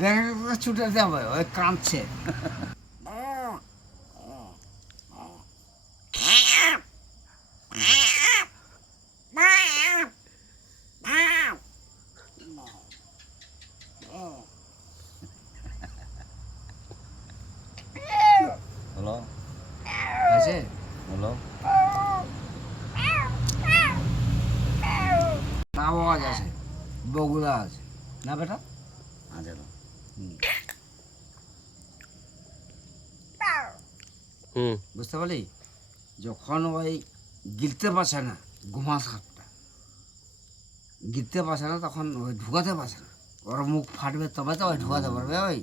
ব্যাঙের ছুটে যাবে, ওই কাঁদছে। বলো আছে বলো তাও আওয়াজ আছে, বগুলা আছে না বেটা? আছে তো। বুঝতে পারলি? যখন ওই গিলতে পারছে না, ঘুমা সাপটা গিলতে পারছে না, তখন ওই ঢুকাতে পারছে না, ওর মুখ ফাটবে তবে তো ওই ঢুকাতে পারবে। ওই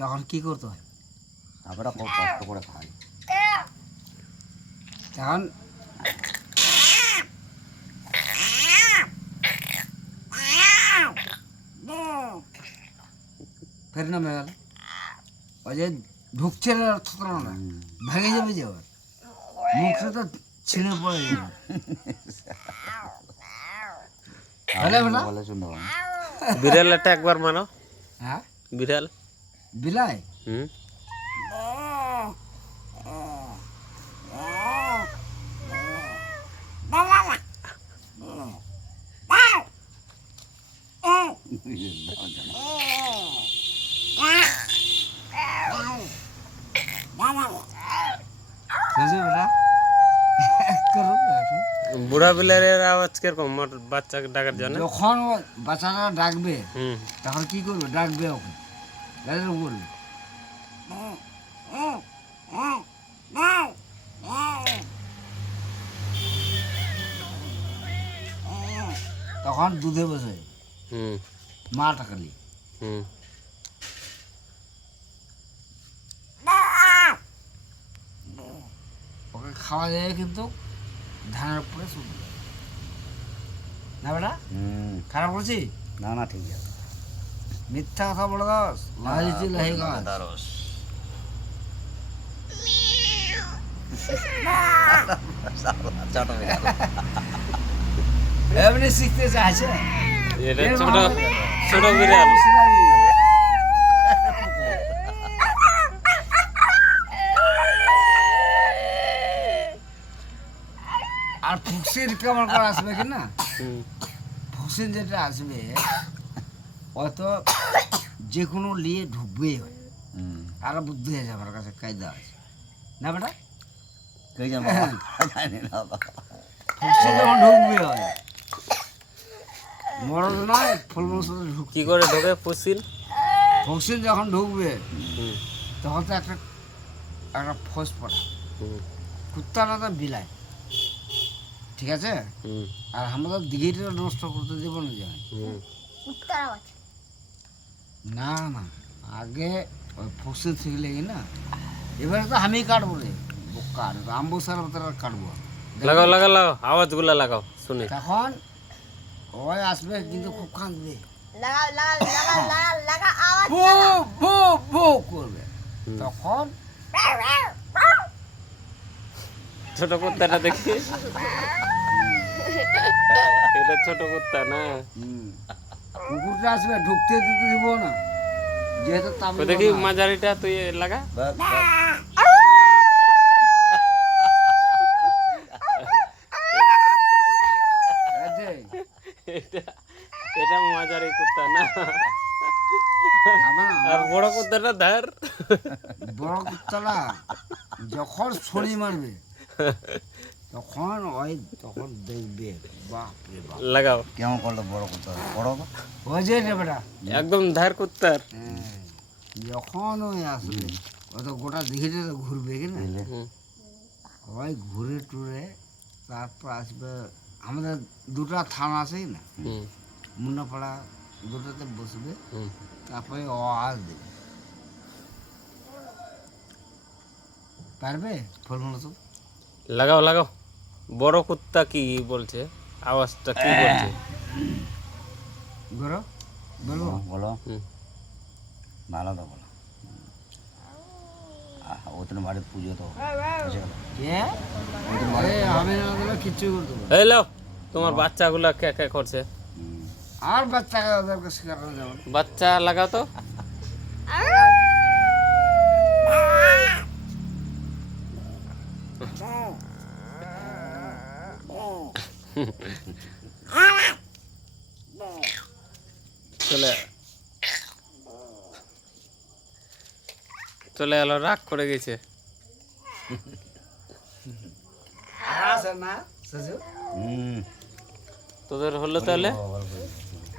তখন কি করতে হয়? সাপেরা খুব কষ্ট করে খায়। তখন ফের নামে গেল, ওই যে ঢুকছে না, না ভেঙে যাবে, যে ওর মুখটা তো ছিঁড়ে পড়ে যাবে। হলে বেটা? বলে শুনতে পাবো না। বিড়ালটা একবার মানো। হ্যাঁ, বিড়াল বিলাই বুঝলি বেটা? করুক এখন। বুড়া বিড়ালের আওয়াজ কিরকম বাচ্চাকে ডাকার জন্য? যখন ও বাচ্চাটা ডাকবে, হুম তখন কি করবে? ডাকবে ওকে, ডাকলে ও করবে। তখন দুধে বসে হুম মা টাকালি হুম ওকে খাওয়া যায়, কিন্তু ধানের উপরে শুধু না বেটা? খারাপ বলছি? না না ঠিক আছে। মিথ্যা কথা বলে দাস, লাহিছি লাহি গাছ। দারস ছোট বিড়াল। এমনি শিখতে চাইছে। এটা ছোট ছোট বিড়াল। আর ফুকসির কেমন করে আসবে কি না? হুম ফুকসিন যেটা আসবে, হয়তো যে কোনো নিয়ে ঢুকবেই হয়। আর বুদ্ধি আছে আমার কাছে, কায়দা আছে না বেটা? কে জানো বাবা? জানি না বাবা। ফুকসিন যখন ঢুকবে হয়, মরদ নয়, ফুলমুল সাথে ঢুক। কি করে ঢোকে পুষিন? ফুকসিন যখন ঢুকবে, হুম তখন তো একটা একটা ফোঁস পড়া, হুম কুত্তা না তো বিলাই, ঠিক আছে? হুম আর আমাদের দিঘিটা নষ্ট করতে দেবো না যায় হুম না। না, আগে ওই ফুসে শিখলে কি না, এবারে তো আমি কাটবো রে, বোকা আম্বু সার তারা কাটবো। লাগাও লাগাও লাগাও, আওয়াজগুলা লাগাও শুনি। তখন ওই আসবে, কিন্তু খুব কাঁদবে, ভু ভু ভু করবে। হুম। তখন ছোট কুত্তাটা দেখি, এটা ছোট কুত্তা না? কুকুরটা আসবে, ঢুকতে দিতে দিব না, যেহেতু ও দেখি মাঝারিটা তুই লাগা। বাহ, বাহ। এটা এটা মাঝারি কুত্তা না, আর বড় কুত্তাটা ধার। বড় কুত্তাটা যখন ছড়ি মারবে, তখন ওই তখন দেখবে, বাপ রে বাপ। লাগাও কেমন করলো বড় কথা বড় তো? ওই যে রে বেটা, একদম ধার কুত্তার। হ্যাঁ, যখন ওই আসবে, ও তো গোটা দিঘিটা তো ঘুরবে কি না, হুম ওই ঘুরে টুরে তারপর আসবে। আমাদের দুটা থানা আছে না, হুম মুন্নাপাড়া, দুটাতে বসবে, হুম তারপরে আওয়াজ দেবে। পারবে ফলমূল তো? লাগাও লাগাও। বড় কুত্তা কি বলছে, আওয়াজটা কি বলছে? গরো বলবো? বলো হুম ভালো তো বলো। ওদের বাড়ি পুজো তো এসে গেল। কে? আরে আমি না দিলে কিচ্ছু করতে পারবো না। এই লাও, তোমার বাচ্চাগুলা কে কে করছে? আর বাচ্চাকে ওদেরকে শেখানো যাবে না। বাচ্চা লাগাও তো। চলে চলে এলো, রাগ করে গেছে। আছে না সজু? হুম তোদের হলো তাহলে?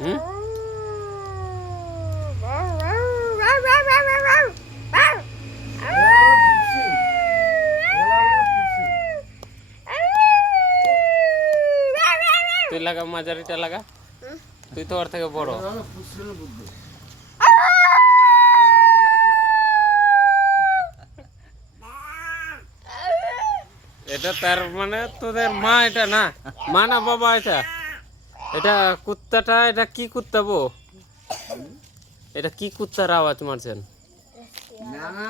হুম, তুই লাগা, মাঝারিটা লাগা, তুই তো ওর থেকে বড়। এটা তার মানে তোদের মা, এটা না মা না বাবা, এটা এটা কুত্তাটা, এটা কি কুত্তা বো? এটা কি কুত্তার আওয়াজ মারছেন? না না,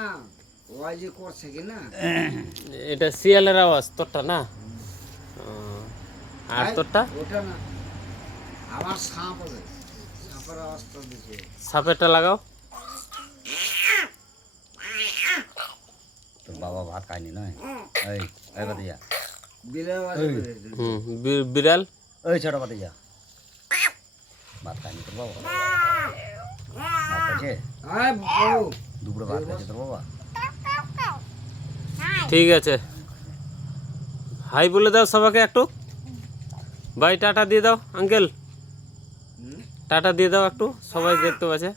ওই যে করছে কি না, এটা শিয়ালের আওয়াজ তোরটা না? আর তোরটা? ওটা না, আমার সাপ হবে, সাপের আওয়াজ তো দিছে। সাপেরটা লাগাও। তোর বাবা ভাত খায়নি নয়? এই এই বাতিজা, বিলের আওয়াজ এই। করে। হুম, বিড়াল। ওই ছোট বাতিজা, ভাত খায়নি তোর বাবা? ভাত খাইছে? আয় বউ, দুপুরে ভাত খাইছে তোর বাবা? ঠিক আছে, হাই বলে দাও সবাইকে একটু। ভাই টাটা দিয়ে দাও, আঙ্কেল হুম? টাটা দিয়ে দাও একটু, সবাই দেখতে পাচ্ছে।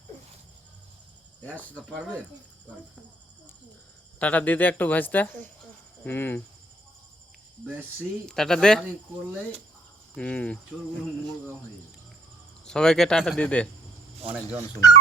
আসতে তো পারবে? পারবে। টাটা দিয়ে দে একটু ভাজতে। হুম, বেশি টাটা দে। তাড়াতাড়ি করলে হুম, চোরগুলো মুরগা হয়ে যাবে। সবাইকে টাটা দিয়ে দে। অনেকজন শুনবে।